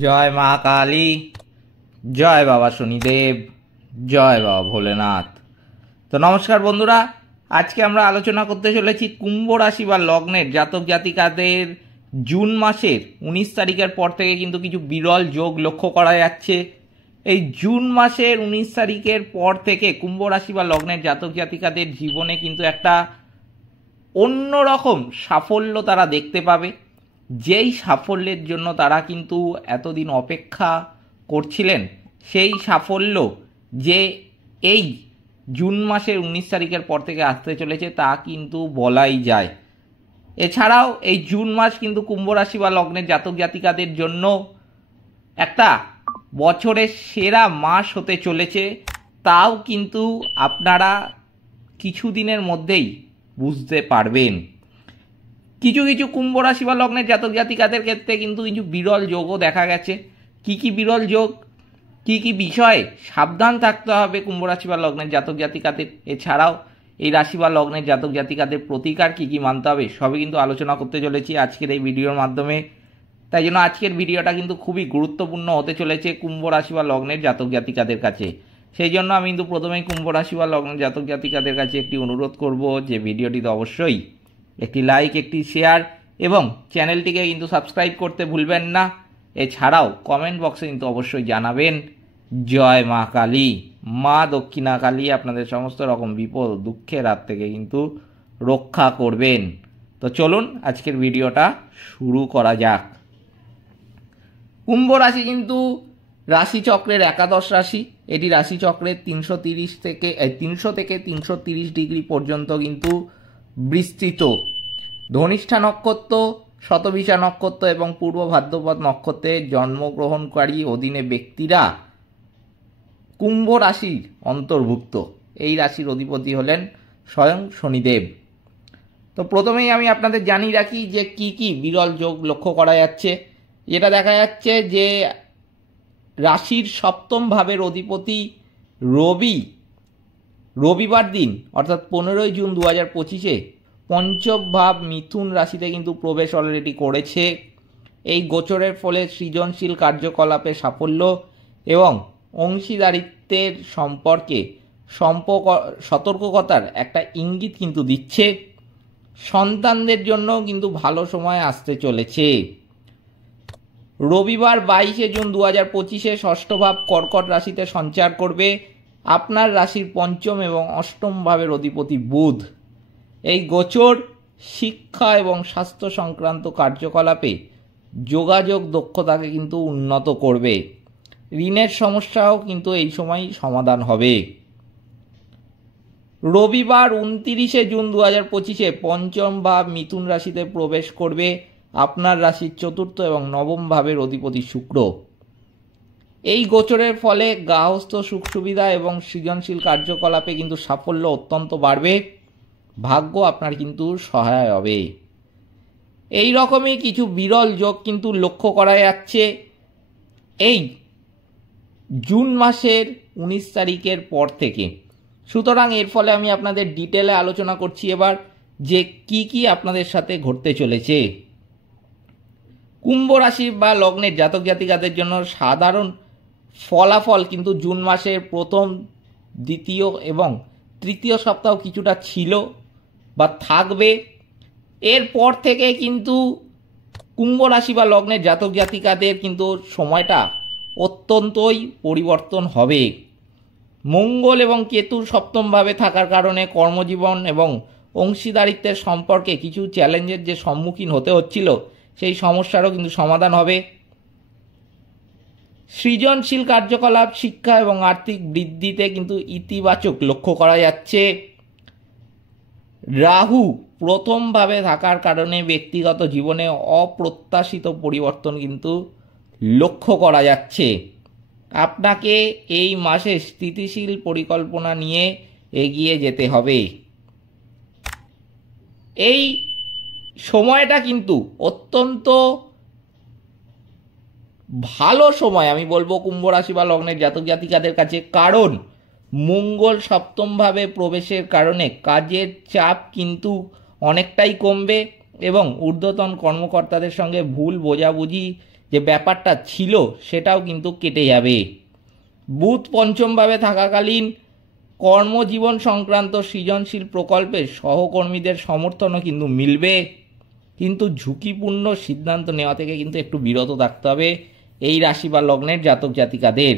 জয় মা কালী, জয় বাবা শনিদেব, জয় বাবা ভোলেনাথ। তো নমস্কার বন্ধুরা, আজকে আমরা আলোচনা করতে চলেছি কুম্ভ রাশি বা লগ্নের জাতক জাতিকাদের জুন মাসের 19 তারিখের পর থেকে কিন্তু কিছু বিরল যোগ লক্ষ্য করা যাচ্ছে। এই জুন মাসের 19 তারিখের পর থেকে কুম্ভ রাশি বা লগ্নের জাতক জাতিকাদের জীবনে কিন্তু একটা অন্যরকম সাফল্য তারা দেখতে পাবে, যেই সাফল্যের জন্য তারা কিন্তু এতদিন অপেক্ষা করছিলেন। সেই সাফল্য যে এই জুন মাসের 19 তারিখের পর থেকে আসতে চলেছে তা কিন্তু বলাই যায়। এছাড়াও এই জুন মাস কিন্তু কুম্ভ রাশি বা লগ্নের জাতক জাতিকাদের জন্য একটা বছরের সেরা মাস হতে চলেছে, তাও কিন্তু আপনারা কিছুদিনের মধ্যেই বুঝতে পারবেন। কিছু কিছু কুম্ভ রাশি বা লগ্নের জাতক জাতিকাদের ক্ষেত্রে কিন্তু কিছু বিরল যোগও দেখা গেছে। কি কি বিরল যোগ, কি কি বিষয়ে সাবধান থাকতে হবে কুম্ভ রাশি বা লগ্নের জাতক জাতিকাদের, এছাড়াও এই রাশি বা লগ্নের জাতক জাতিকাদের প্রতিকার কি কি মানতে হবে, সবই কিন্তু আলোচনা করতে চলেছি আজকের এই ভিডিওর মাধ্যমে। তাই জন্য আজকের ভিডিওটা কিন্তু খুবই গুরুত্বপূর্ণ হতে চলেছে কুম্ভ রাশি বা লগ্নের জাতক জাতিকাদের কাছে। সেই জন্য আমি কিন্তু প্রথমেই কুম্ভ রাশি বা লগ্নের জাতক জাতিকাদের কাছে একটি অনুরোধ করব যে ভিডিওটিতে অবশ্যই একটি লাইক, একটি শেয়ার এবং চ্যানেলটিকে কিন্তু সাবস্ক্রাইব করতে ভুলবেন না। এছাড়াও কমেন্ট বক্সে কিন্তু অবশ্যই জানাবেন জয় মা কালী, মা দক্ষিণা কালী আপনাদের সমস্ত রকম বিপদ দুঃখের হাত থেকে কিন্তু রক্ষা করবেন। তো চলুন আজকের ভিডিওটা শুরু করা যাক। কুম্ভ রাশি কিন্তু রাশিচক্রের একাদশ রাশি। এটি রাশিচক্রের 300 থেকে 330 ডিগ্রি পর্যন্ত কিন্তু বিস্তৃত। ধনিষ্ঠা নক্ষত্র, শতভিষা নক্ষত্র এবং পূর্ব ভাদ্রপদ নক্ষত্রে জন্মগ্রহণকারী অধীনে ব্যক্তিরা কুম্ভ রাশির অন্তর্ভুক্ত। এই রাশির অধিপতি হলেন স্বয়ং শনিদেব। তো প্রথমেই আমি আপনাদের জানিয়ে রাখি যে কি কি বিরল যোগ লক্ষ্য করা যাচ্ছে। যেটা দেখা যাচ্ছে যে রাশির সপ্তম ভাবের অধিপতি রবিবার দিন অর্থাৎ 15 জুন 2025 পঞ্চম ভাব মিথুন রাশিতে কিন্তু প্রবেশ অলরেডি করেছে। এই গোচরের ফলে সৃজনশীল কার্যকলাপে সাফল্য এবং অংশীদারিত্বের সম্পর্কে সতর্কতার একটা ইঙ্গিত কিন্তু দিচ্ছে। সন্তানদের জন্য কিন্তু ভালো সময় আসতে চলেছে। রবিবার 22 জুন 2025 ষষ্ঠ ভাব কর্কট রাশিতে সঞ্চার করবে। আপনার রাশির পঞ্চম এবং অষ্টম ভাবের অধিপতি বুধ। এই গোচর শিক্ষা এবং স্বাস্থ্য সংক্রান্ত কার্যকলাপে যোগাযোগ দক্ষতাকে কিন্তু উন্নত করবে। ঋণের সমস্যাও কিন্তু এই সময় সমাধান হবে। রবিবার 29 জুন 2025 পঞ্চম ভাব মিথুন রাশিতে প্রবেশ করবে আপনার রাশির চতুর্থ এবং নবম ভাবের অধিপতি শুক্র। এই গোচরের ফলে গার্হস্থ্য সুখ সুবিধা এবং সৃজনশীল কার্যকলাপে কিন্তু সাফল্য অত্যন্ত বাড়বে। ভাগ্য আপনার কিন্তু সহায় হবে। এই রকমই কিছু বিরল যোগ কিন্তু লক্ষ্য করা যাচ্ছে এই জুন মাসের 19 তারিখের পর থেকে। সুতরাং এর ফলে আমি আপনাদের ডিটেলে আলোচনা করছি এবার যে কি কি আপনাদের সাথে ঘটতে চলেছে। কুম্ভ রাশি বা লগ্নের জাতক জাতিকাদের জন্য সাধারণ ফলাফল কিন্তু জুন মাসের প্রথম, দ্বিতীয় এবং তৃতীয় সপ্তাহ কিছুটা ছিল বা থাকবে। এরপর থেকে কিন্তু কুম্ভ রাশি বা লগ্নের জাতক জাতিকাদের কিন্তু সময়টা অত্যন্তই পরিবর্তন হবে। মঙ্গল এবং কেতুর সপ্তমভাবে থাকার কারণে কর্মজীবন এবং অংশীদারিত্বের সম্পর্কে কিছু চ্যালেঞ্জের যে সম্মুখীন হতে হচ্ছিল সেই সমস্যারও কিন্তু সমাধান হবে। সৃজনশীল কার্যকলাপ, শিক্ষা এবং আর্থিক বৃদ্ধিতে কিন্তু ইতিবাচক লক্ষ্য করা যাচ্ছে। রাহু প্রথমভাবে থাকার কারণে ব্যক্তিগত জীবনে অপ্রত্যাশিত পরিবর্তন কিন্তু লক্ষ্য করা যাচ্ছে। আপনাকে এই মাসে স্থিতিশীল পরিকল্পনা নিয়ে এগিয়ে যেতে হবে। এই সময়টা কিন্তু অত্যন্ত ভালো সময় আমি বলবো কুম্ভ রাশি বা লগ্নের জাতক জাতিকাদের কাছে, কারণ মঙ্গল সপ্তমভাবে প্রবেশের কারণে কাজের চাপ কিন্তু অনেকটাই কমবে এবং ঊর্ধ্বতন কর্মকর্তাদের সঙ্গে ভুল বোঝাবুঝি যে ব্যাপারটা ছিল সেটাও কিন্তু কেটে যাবে। বুধ পঞ্চমভাবে থাকাকালীন কর্মজীবন সংক্রান্ত সৃজনশীল প্রকল্পে সহকর্মীদের সমর্থনও কিন্তু মিলবে, কিন্তু ঝুঁকিপূর্ণ সিদ্ধান্ত নেওয়া থেকে কিন্তু একটু বিরত থাকতে হবে এই রাশি বা লগ্নের জাতক জাতিকাদের,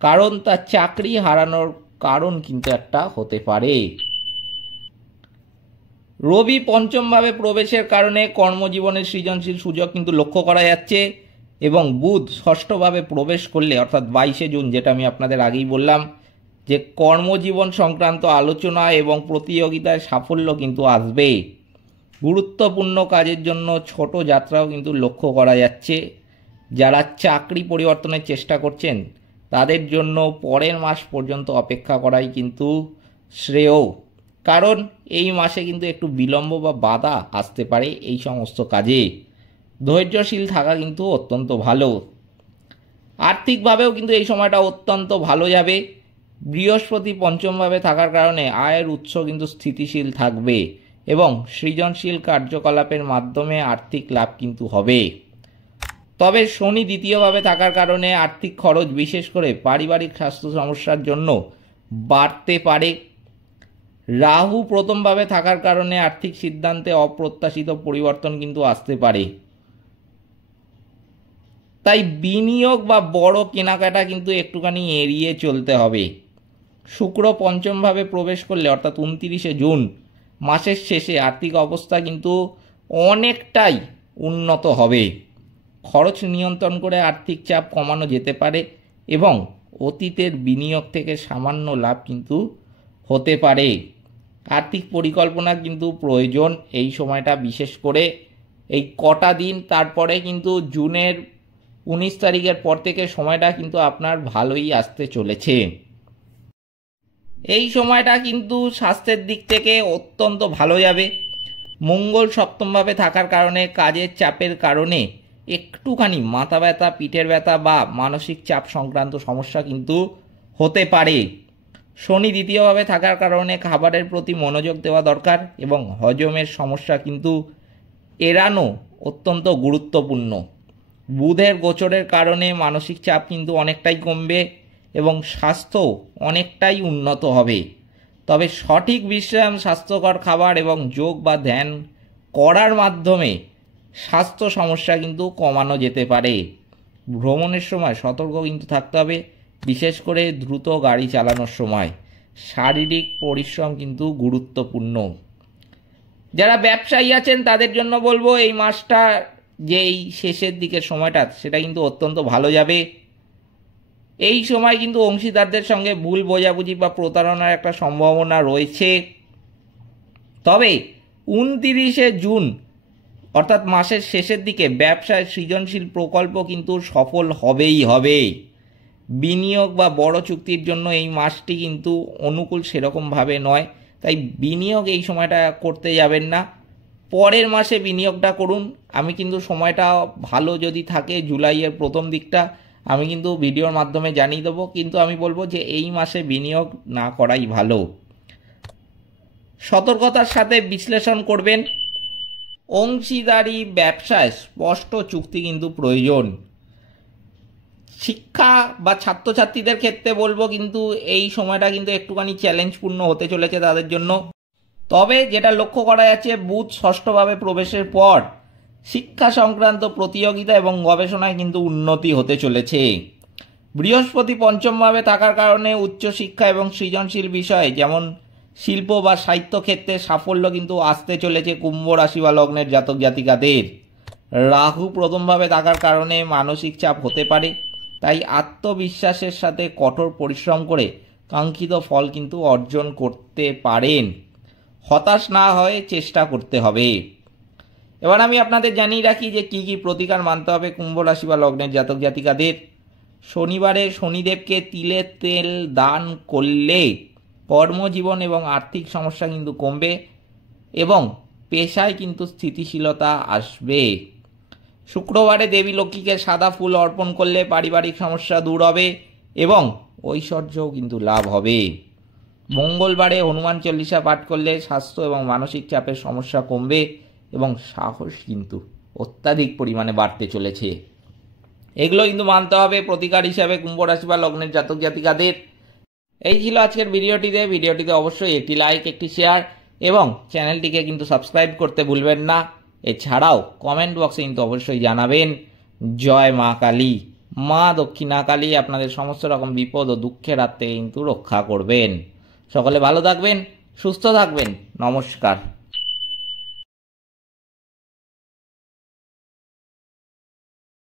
কারণ তার চাকরি হারানোর কারণ কিন্তু একটা হতে পারে। রবি পঞ্চমভাবে প্রবেশের কারণে কর্মজীবনের সৃজনশীল সুযোগ কিন্তু লক্ষ্য করা যাচ্ছে, এবং বুধ ষষ্ঠভাবে প্রবেশ করলে অর্থাৎ 22শে জুন, যেটা আমি আপনাদের আগেই বললাম যে কর্মজীবন সংক্রান্ত আলোচনা এবং প্রতিযোগিতায় সাফল্য কিন্তু আসবে। গুরুত্বপূর্ণ কাজের জন্য ছোট যাত্রাও কিন্তু লক্ষ্য করা যাচ্ছে। যারা চাকরি পরিবর্তনের চেষ্টা করছেন তাদের জন্য পরের মাস পর্যন্ত অপেক্ষা করাই কিন্তু শ্রেয়, কারণ এই মাসে কিন্তু একটু বিলম্ব বা বাধা আসতে পারে এই সমস্ত কাজে। ধৈর্যশীল থাকা কিন্তু অত্যন্ত ভালো। আর্থিকভাবেও কিন্তু এই সময়টা অত্যন্ত ভালো যাবে। বৃহস্পতি পঞ্চমভাবে থাকার কারণে আয়ের উৎস কিন্তু স্থিতিশীল থাকবে এবং সৃজনশীল কার্যকলাপের মাধ্যমে আর্থিক লাভ কিন্তু হবে। তবে শনি দ্বিতীয়ভাবে থাকার কারণে আর্থিক খরচ বিশেষ করে পারিবারিক স্বাস্থ্য সমস্যার জন্য বাড়তে পারে। রাহু প্রথমভাবে থাকার কারণে আর্থিক সিদ্ধান্তে অপ্রত্যাশিত পরিবর্তন কিন্তু আসতে পারে, তাই বিনিয়োগ বা বড় কেনাকাটা কিন্তু একটুখানি এড়িয়ে চলতে হবে। শুক্র পঞ্চমভাবে প্রবেশ করলে অর্থাৎ 29শে জুন মাসের শেষে আর্থিক অবস্থা কিন্তু অনেকটাই উন্নত হবে। খরচ নিয়ন্ত্রণ করে আর্থিক চাপ কমানো যেতে পারে এবং অতীতের বিনিয়োগ থেকে সামান্য লাভ কিন্তু হতে পারে। আর্থিক পরিকল্পনা কিন্তু প্রয়োজন এই সময়টা, বিশেষ করে এই কটা দিন, তারপরে কিন্তু জুনের 19 তারিখের পর থেকে সময়টা কিন্তু আপনার ভালোই আসতে চলেছে। এই সময়টা কিন্তু স্বাস্থ্যের দিক থেকে অত্যন্ত ভালো যাবে। মঙ্গল সপ্তমভাবে থাকার কারণে কাজের চাপের কারণে একটুখানি মাথা ব্যথা, পিঠের ব্যথা বা মানসিক চাপ সংক্রান্ত সমস্যা কিন্তু হতে পারে। শনি দ্বিতীয়ভাবে থাকার কারণে খাবারের প্রতি মনোযোগ দেওয়া দরকার এবং হজমের সমস্যা কিন্তু এড়ানো অত্যন্ত গুরুত্বপূর্ণ। বুধের গোচরের কারণে মানসিক চাপ কিন্তু অনেকটাই কমবে এবং স্বাস্থ্য অনেকটাই উন্নত হবে। তবে সঠিক বিশ্রাম, স্বাস্থ্যকর খাবার এবং যোগ বা ধ্যান করার মাধ্যমে স্বাস্থ্য সমস্যা কিন্তু কমানো যেতে পারে। ভ্রমণের সময় সতর্ক কিন্তু থাকতে হবে, বিশেষ করে দ্রুত গাড়ি চালানোর সময়। শারীরিক পরিশ্রম কিন্তু গুরুত্বপূর্ণ। যারা ব্যবসায়ী আছেন তাদের জন্য বলবো এই মাসটা, যে এই শেষের দিকের সময়টা, সেটা কিন্তু অত্যন্ত ভালো যাবে। এই সময় কিন্তু অংশীদারদের সঙ্গে ভুল বোঝাবুঝি বা প্রতারণার একটা সম্ভাবনা রয়েছে। তবে 29শে জুন অর্থাৎ মাসের শেষের দিকে ব্যবসায় সৃজনশীল প্রকল্প কিন্তু সফল হবেই হবে। বিনিয়োগ বা বড় চুক্তির জন্য এই মাসটি কিন্তু অনুকূল সেরকমভাবে নয়, তাই বিনিয়োগ এই সময়টা করতে যাবেন না, পরের মাসে বিনিয়োগটা করুন। আমি কিন্তু সময়টা ভালো যদি থাকে জুলাইয়ের প্রথম দিকটা, আমি কিন্তু ভিডিওর মাধ্যমে জানিয়ে দেবো, কিন্তু আমি বলবো যে এই মাসে বিনিয়োগ না করাই ভালো। সতর্কতার সাথে বিশ্লেষণ করবেন। অংশীদারি ব্যবসায় স্পষ্ট চুক্তি কিন্তু প্রয়োজন। শিক্ষা বা ছাত্রছাত্রীদের ক্ষেত্রে বলবো কিন্তু এই সময়টা কিন্তু একটুখানি চ্যালেঞ্জপূর্ণ হতে চলেছে তাদের জন্য। তবে যেটা লক্ষ্য করা যাচ্ছে, বুধ ষষ্ঠভাবে প্রবেশের পর শিক্ষা সংক্রান্ত প্রতিযোগিতা এবং গবেষণায় কিন্তু উন্নতি হতে চলেছে। বৃহস্পতি পঞ্চমভাবে থাকার কারণে উচ্চশিক্ষা এবং সৃজনশীল বিষয় যেমন শিল্প বা সাহিত্য ক্ষেত্রে সাফল্য কিন্তু আসতে চলেছে কুম্ভ রাশি বা লগ্নের জাতক জাতিকাদের। রাহু প্রথমভাবে থাকার কারণে মানসিক চাপ হতে পারে, তাই আত্মবিশ্বাসের সাথে কঠোর পরিশ্রম করে কাঙ্ক্ষিত ফল কিন্তু অর্জন করতে পারেন। হতাশ না হয়ে চেষ্টা করতে হবে। এবার আমি আপনাদের জানিয়ে রাখি যে কি কি প্রতিকার মানতে হবে কুম্ভ রাশি বা লগ্নের জাতক জাতিকাদের। শনিবারে শনিদেবকে তিলের তেল দান করলে কর্মজীবন এবং আর্থিক সমস্যা কিন্তু কমবে এবং পেশায় কিন্তু স্থিতিশীলতা আসবে। শুক্রবারে দেবী লক্ষ্মীকে সাদা ফুল অর্পণ করলে পারিবারিক সমস্যা দূর হবে এবং ঐশ্বর্যও কিন্তু লাভ হবে। মঙ্গলবারে হনুমান চল্লিশা পাঠ করলে স্বাস্থ্য এবং মানসিক চাপের সমস্যা কমবে এবং সাহস কিন্তু অত্যাধিক পরিমাণে বাড়তে চলেছে। এগুলো কিন্তু মানতে হবে প্রতিকার হিসাবে কুম্ভ রাশি বা লগ্নের জাতক জাতিকাদের। এই ছিল আজকের ভিডিওটিতে অবশ্যই একটি লাইক, একটি শেয়ার এবং চ্যানেলটিকে কিন্তু সাবস্ক্রাইব করতে ভুলবেন না। এছাড়াও কমেন্ট বক্সে কিন্তু অবশ্যই জানাবেন জয় মা কালী। মা দক্ষিণা কালী আপনাদের সমস্ত রকম বিপদ ও দুঃখের হাত থেকে কিন্তু রক্ষা করবেন। সকলে ভালো থাকবেন, সুস্থ থাকবেন। নমস্কার।